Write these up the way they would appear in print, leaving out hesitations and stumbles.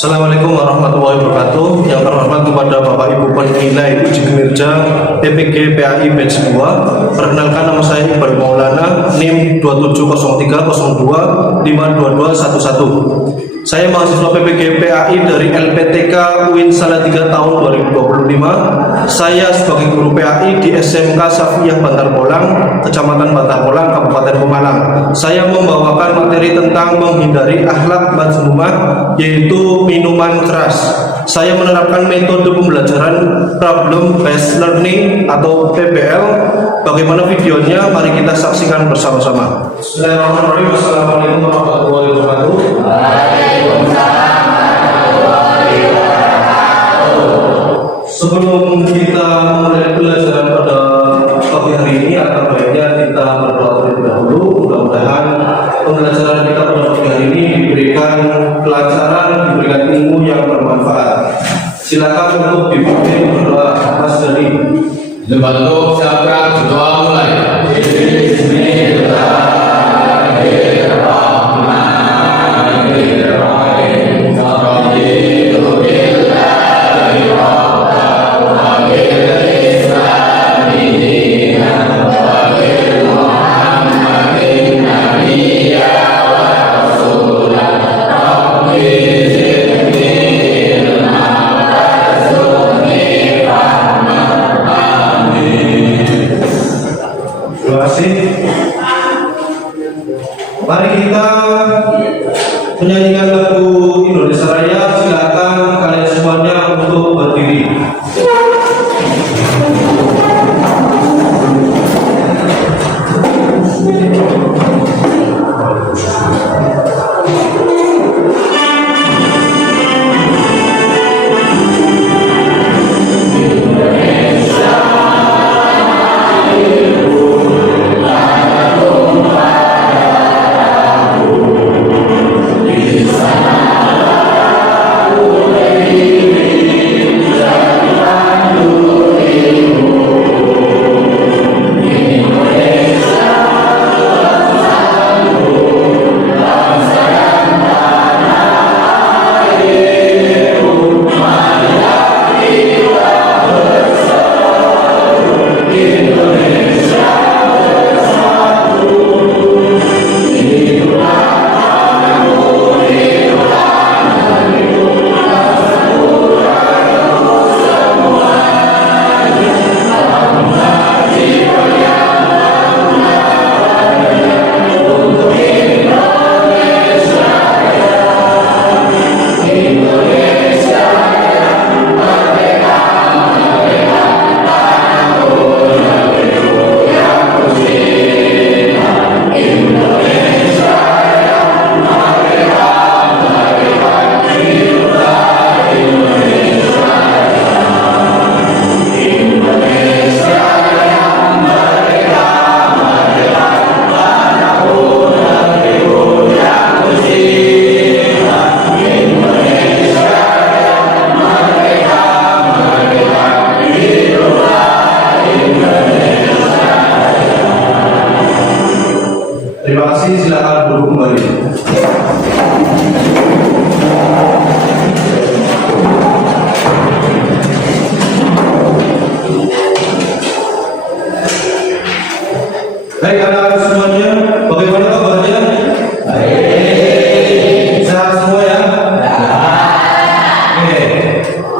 Assalamualaikum warahmatullahi wabarakatuh. Yang terhormat kepada Bapak Ibu penilai uji kinerja PPG PAI Batch 2. Perkenalkan, nama saya Iqbal Maulana, NIM 270302252211. Saya mahasiswa PPG PAI dari LPTK UIN Salatiga tahun 2025. Saya sebagai guru PAI di SMK Safiyah Bantar Polang, Kecamatan Bantar Polang, Kabupaten Pemalang. Saya membawakan materi tentang menghindari akhlak mazmumah, yaitu minuman keras. Saya menerapkan metode pembelajaran problem based learning atau PBL. Bagaimana videonya? Mari kita saksikan bersama-sama. Bismillahirrahmanirrahim. Assalamualaikum warahmatullahi wabarakatuh. Sebelum kita mulai pelajaran pada pagi hari ini, atau baiknya kita berdoa terlebih dahulu. Mudah-mudahan pembelajaran kita pada pagi hari ini diberikan kelancaran, diberikan ilmu yang bermanfaat. Silakan untuk dipimpin berdoa. Mas Dani. Dibantu siapkan doa mulai. Mari kita menyanyikan lagu Indonesia Raya. Silakan kalian semuanya untuk berdiri. Terima kasih, silakan duduk kembali. Baik anak-anak semuanya, bagaimana kabarnya? Baik. Sehat semua ya? Oke,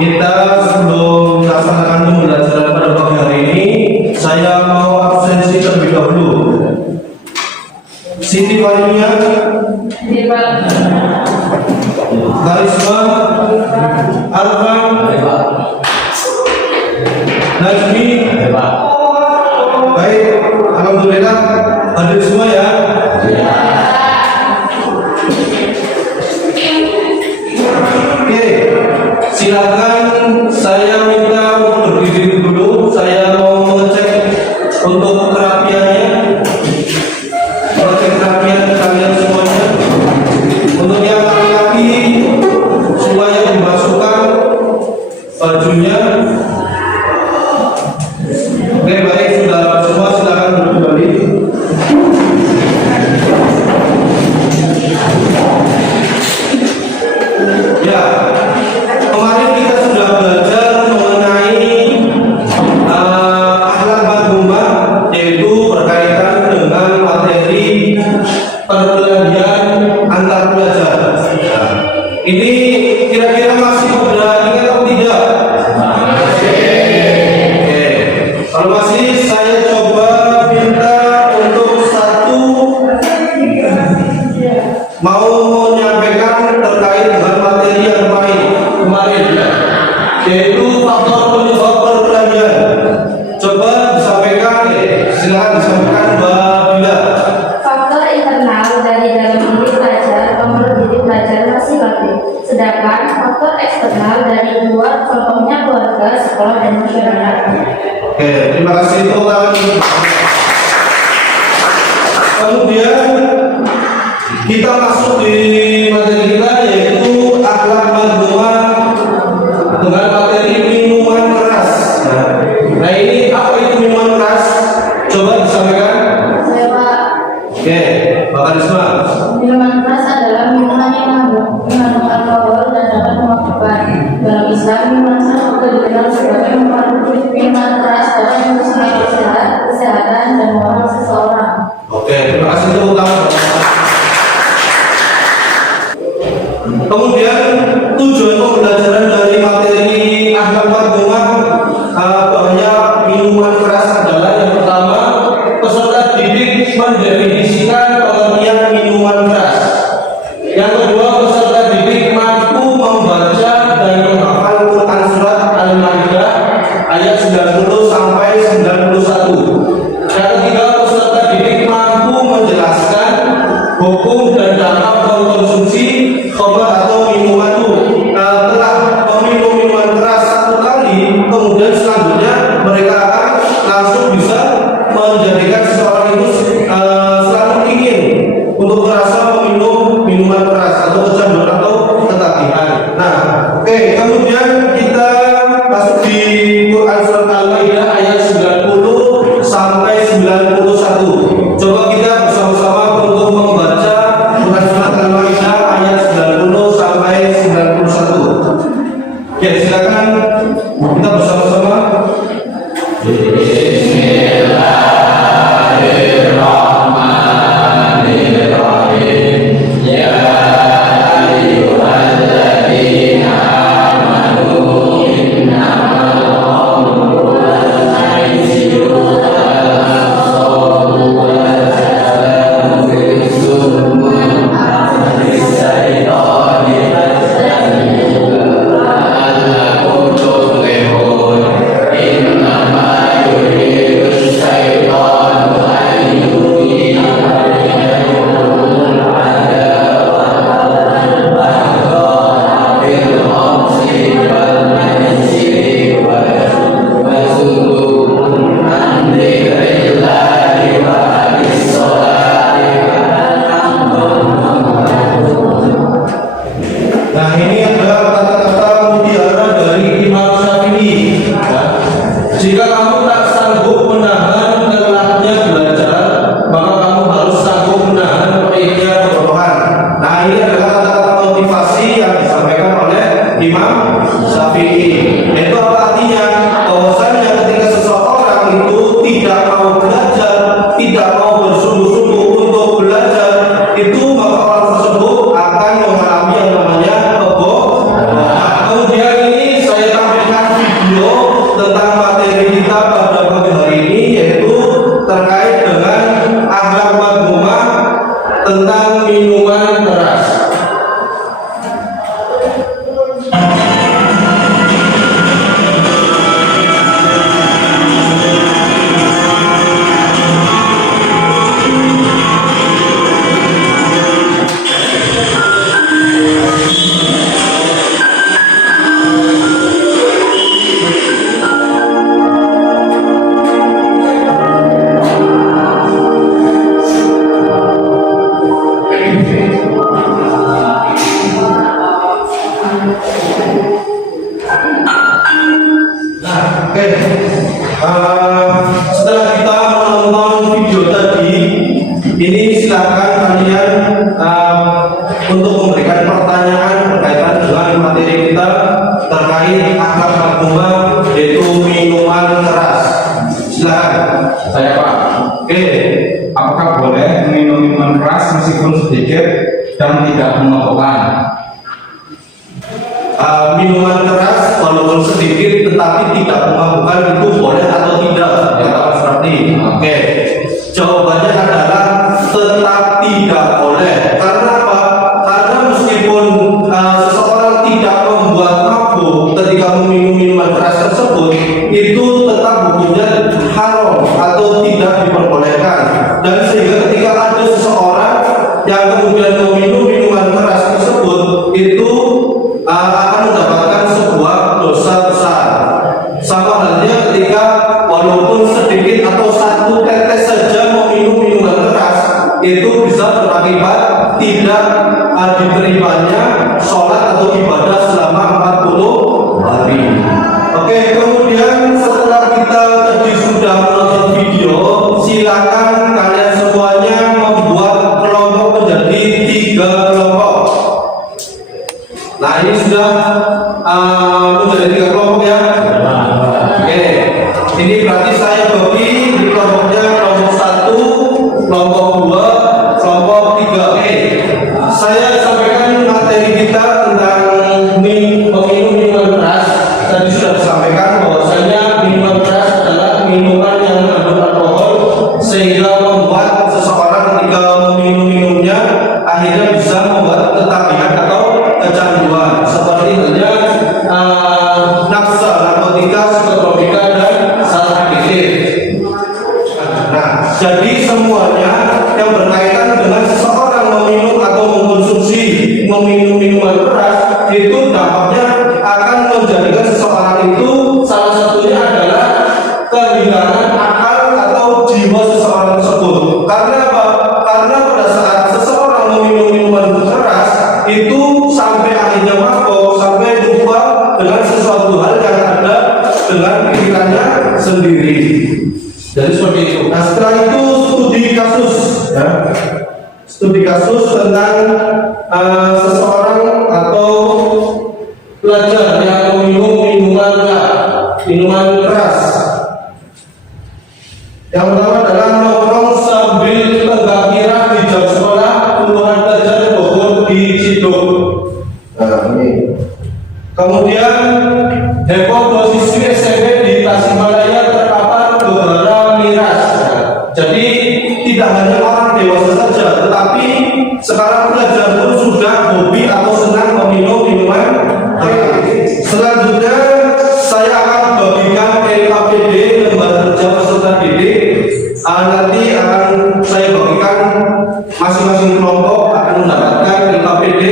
kita sebelum melaksanakan pembelajaran pada pagi hari ini, saya mau absensi terlebih dahulu. Siti Farimia, Karisma, Arfan, Najmi. Baik, alhamdulillah hadir semua ya. Oke, silakan saya minta untuk berdiri dulu. Saya mau mengecek untuk kerapiannya. Kerapian kalian semuanya. Untuk yang laki-laki semuanya dimasukkan bajunya. Oke, baik, sudah semua, silakan duduk kembali. Ya, Ini kira-kira masih udah ingat atau tidak? Oke. Kalau masih, saya coba minta untuk satu mau menyampaikan terkait dengan materi yang kemarin, yaitu faktor penyebab perkelahian. Coba disampaikan, silakan disampaikan Mbak Bila. Faktor internal dari dalam diri pelajar, menurut diri pelajar masing-masing. Sedangkan faktor eksternal dari luar, contohnya keluarga, sekolah, dan masyarakat. Oke, terima kasih untuk tangan. Kemudian kita masuk di materi kita, yaitu akhlak madhumah dengan materi minuman keras. Nah ini apa itu minuman keras? Coba disampaikan. Saya Pak, Oke, Pak Karisma. minuman keras adalah minuman yang mengandung alkohol dan dapat memabukkan. Dalam Islam, minuman keras juga dikenal sebagai minuman keras dapat merusak kesehatan dan moral seseorang. Oke, terima kasih untuk tangan. Kemudian tujuan pembelajaran dari materi akhlak madhumah banyak minuman keras adalah yang pertama, peserta didik mendefinisikan pengertian minuman keras. Yang kedua, peserta didik mampu membaca dan menghafal Quran surat Al-Maidah ayat 90 sampai 91. Yang ketiga, peserta didik mampu menjelaskan hukum dan dampak mengkonsumsi obat atau minuman itu. Telah meminum minuman keras satu kali, kemudian selanjutnya mereka akan langsung bisa menjadikan seseorang itu selalu ingin untuk merasa meminum minuman keras atau kecanduan atau ketagihan. Nah, oke, kemudian kita masuk di Quran surat Al-Maidah ayat 90 sampai 91. Coba kita bersama-sama untuk membaca Quran surat Al-Maidah ayat 90 sampai 91. Ya, silakan kita bersama-sama. Nah, ini adalah kata-kata mutiara dari Imam Syafi'i. Jika kamu tak sanggup menahan kelelahnya belajar, maka kamu harus sanggup menahan perihnya kebodohan. Nah, ini adalah kata-kata motivasi yang disampaikan oleh Imam Syafi'i. Itu apa artinya? Bahwasanya ketika seseorang itu tidak mau belajar, tidak mau bersungguh-sungguh untuk belajar, itu maka orang tersebut akan mengalami yang namanya kebodohan. Kemudian ini saya tampilkan video tentang materi kita pada pagi hari ini, yaitu terkait dengan akhlak madhumah tentang minuman keras. Setelah kita menonton video tadi, ini silakan kalian untuk memberikan pertanyaan berkaitan dengan materi kita terkait akhlak madhumah, yaitu minuman keras. Silakan. Saya Pak. Oke. Apakah boleh minum minuman keras meskipun sedikit dan tidak memabukkan? minuman keras walaupun sedikit tetapi tidak memabukkan itu boleh atau tidak? Katakan seperti oke. Jawabannya adalah tetap tidak boleh. Karena apa? Karena meskipun seseorang tidak membuat mabuk ketika meminum minuman keras tersebut, itu tetap hukumnya haram atau tidak diperbolehkan. Dan sehingga ketika ada seseorang yang kemudian meminum minuman keras tersebut, itu akan mendapatkan sebuah dosa besar. Sama halnya ketika walaupun sedikit atau satu tetes saja meminum minuman keras, itu bisa berakibat tidak diterimanya sholat atau ibadah selama 40 hari. Oke, kemudian setelah kita tadi sudah menonton video, silakan kalian semuanya membuat kelompok menjadi 3 kelompok. Nah, ini sudah menjadi 3 kelompok ya. Oke, ini berarti saya bagi di kelompoknya kelompok 1, kelompok 2, kelompok 3. Oke, saya sampaikan materi kita tentang meminum minuman keras. Tadi sudah disampaikan bahwasanya minuman keras adalah minuman yang mengandung alkohol sehingga membuat seseorang ketika meminumnya akhirnya bisa membuat ketagihan atau kecanduan seperti halnya nafsa, narkotika, psikotropika dan salah adiktif. Nah, jadi semuanya yang berkaitan dengan seseorang meminum atau mengkonsumsi minuman keras itu dampaknya akan menjadikan seseorang itu salah satunya adalah kehilangan akal atau jiwa seseorang tersebut. Karena apa? Karena pada saat seseorang meminum minuman keras itu sampai akhirnya mabuk, sampai lupa dengan sesuatu hal yang ada dengan pikirannya sendiri. Jadi seperti itu. Nah, setelah itu studi kasus, ya. Studi kasus tentang seseorang atau pelajar yang meminum minuman keras. Yang pertama adalah nongkrong sambil lenggak kira di jam sekolah puluhan pelajar Bogor di Ciduk. Nah, ini. Kemudian heboh bahwa siswi SMP di Tasikmalaya terpapar gebara miras. Jadi tidak hanya orang dewasa saja, tetapi sekarang pelajar pun sudah hobi atau senang meminum minuman keras. Selanjutnya saya akan bagikan LKPD, lembaga kerja peserta didik. Nanti akan saya bagikan masing-masing kelompok akan mendapatkan LKPD.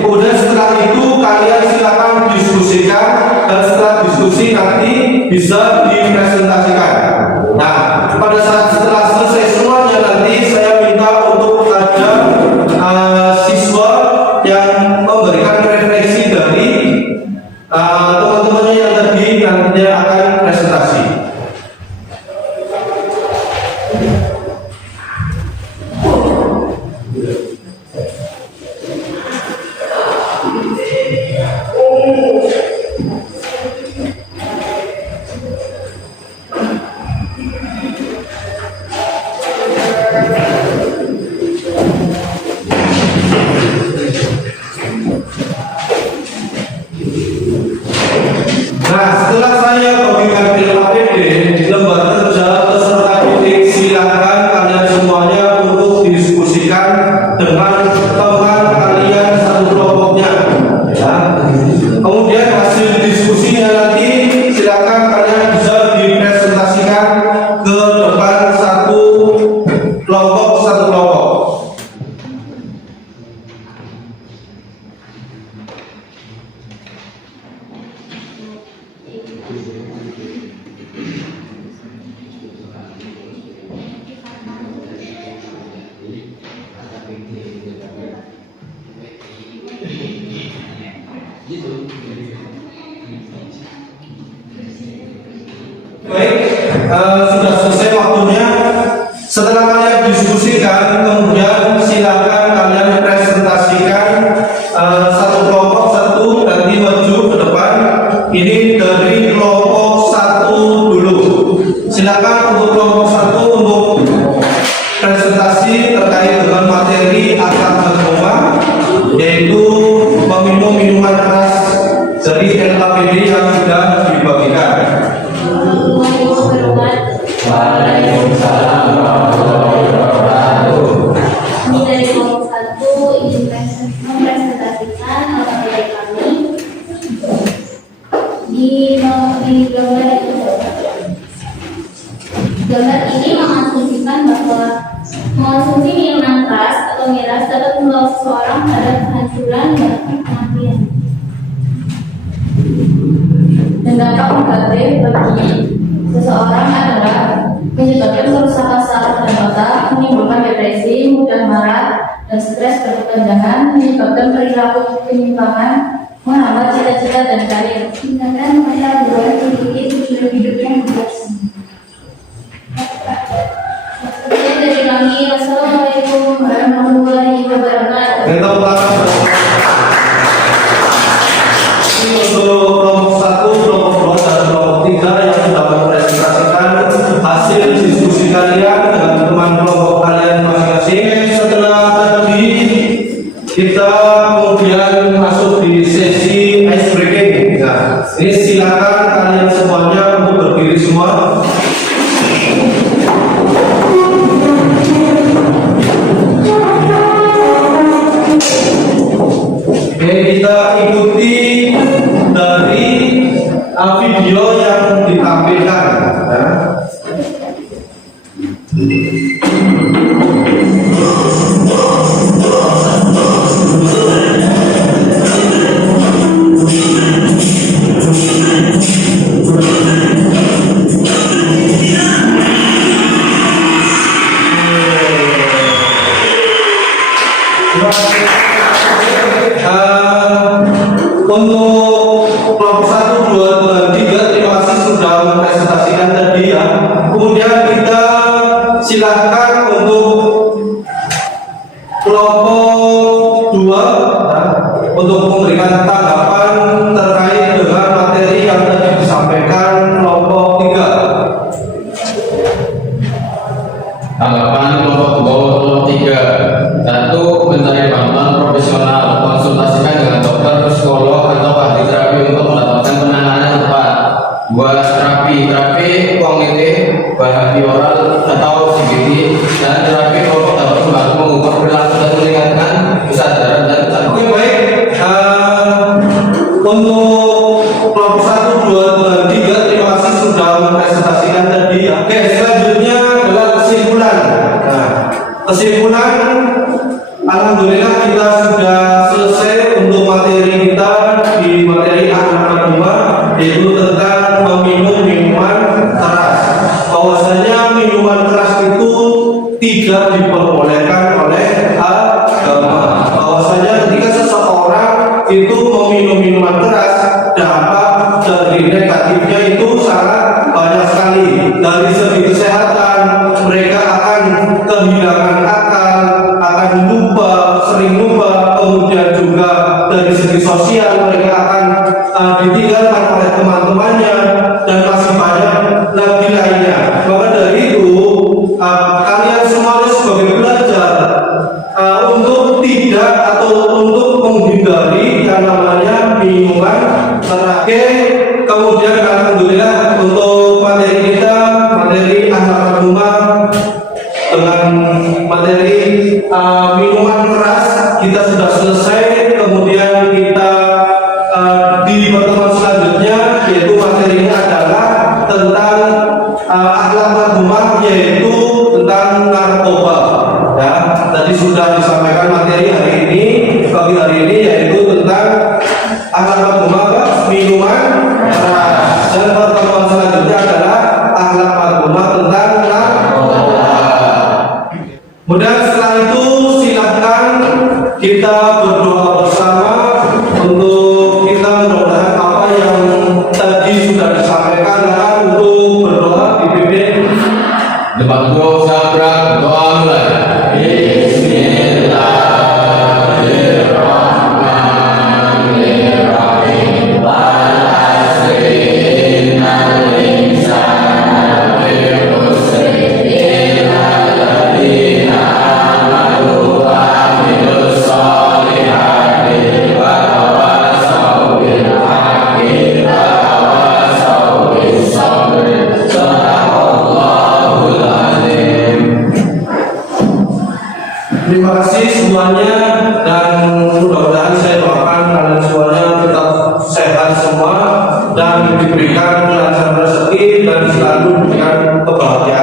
Kemudian setelah itu kalian silakan diskusikan dan setelah diskusi nanti bisa dipresentasikan. Nah, pada saat setelah selesai semuanya nanti saya minta untuk ada siswa yang memberikan refleksi dari teman-temannya yang tadi nantinya akan presentasi. Nah, setelah saya bagikan LKPD, lembaga kerja peserta didik, silakan kalian semuanya untuk didiskusikan dengan teman kalian satu kelompoknya. Ya. Kemudian hasil diskusinya nanti silakan kalian bisa dipresentasikan ke depan satu kelompok. Baik, sudah selesai waktunya. Setelah kalian diskusikan, kemudian silakan kalian presentasikan satu kelompok satu nanti maju ke depan. Ini dari kelompok 1 dulu. Silakan untuk kelompok 1 untuk presentasi terkait dengan materi akad agama, yaitu meminum minuman keras dari LKPD yang sudah dibagikan. Waalaikumsalam warahmatullahi wabarakatuh. Ini dari kelompok 1 ingin mempresentasikan materi kami di gambar ini mengasumsikan bahwa mengonsumsi minuman keras atau miras dapat membawa seseorang pada kehancuran dan kematian. Dan dampak negatif bagi seseorang adalah menyebabkan kerusakan saraf dan otak, menimbulkan depresi, mudah marah, dan stres berkepanjangan, menyebabkan perilaku penyimpangan, menghambat cita-cita dan karir. Tindakan mereka berbuat sedikit hidup yang biasa. Sekian dari kami. Wassalamualaikum warahmatullahi wabarakatuh. Kita ulang. Ini untuk kelompok 1, kelompok 2, dan kelompok 3 yang sudah mempresentasikan hasil diskusi kalian dengan teman kelompok kalian masing-masing. Setelah tadi kita kemudian masuk di sesi ice breaking. Nah, ini silakan kalian semuanya untuk berdiri semua. Oke, kita ikuti dari video yang ditampilkan. Ya. Untuk kelompok 1, 2, dan 3 terima kasih sudah mempresentasikan tadi ya. Kemudian kita silahkan untuk kelompok 2 ya, untuk memberikan tanggapan terkait dengan materi yang tadi disampaikan kelompok 3. Tanggapan kelompok 3. 1. Mencari bantuan profesional, konsultasikan dengan dokter, psikolog, atau ahli terapi untuk mendapatkan penanganan yang tepat. 2. Terapi kognitif, behavioral atau CBT, dan terapi kelompok dapat membantu mengubah perilaku dan meningkatkan kesadaran dan kesadaran. Oke, baik. Untuk kelompok 1, 2, dan 3 terima kasih sudah mempresentasikan tadi ya. Oke, selanjutnya adalah kesimpulan. Nah, kesimpulan, alhamdulillah kita sudah selesai untuk materi kita di materi akhlak rumah, yaitu tentang meminum minuman keras. Bahwasanya minuman keras itu tidak diperbolehkan oleh agama. Bahwasanya ketika seseorang itu meminum minuman keras, dampak dari negatifnya itu sangat banyak sekali. Dari segi kesehatan, mereka akan kehilangan akal, akan lupa, sering lupa. Kemudian juga dari segi sosial, mereka akan ditinggalkan oleh teman-temannya, dan masih banyak lagi lainnya. Maka dari itu, kalian semua sebagai pelajar untuk tidak atau untuk menghindari yang namanya minuman keras. Kemudian alhamdulillah untuk materi kita, materi akhlak rumah dengan materi minuman keras kita sudah selesai. Kemudian kita di pertemuan selanjutnya, yaitu materinya adalah tentang akhlak rumah, yaitu tentang narkoba. Ya, tadi sudah disampaikan materi hari ini, pagi hari ini, yaitu tentang akhlak rumah, minuman keras. Dan pertemuan selanjutnya adalah akhlak rumah tentang narkoba. Kemudian setelah itu silahkan kita berdoa bersama untuk kita mudah-mudahan apa yang tadi sudah disampaikan untuk berdoa dipimpin. Depan guru sabrak doa mulai. Bismillahirrahmanirrahim. Terima kasih semuanya dan mudah-mudahan saya doakan kalian semuanya tetap sehat semua dan diberikan kelancaran rezeki dan selalu diberikan kebahagiaan.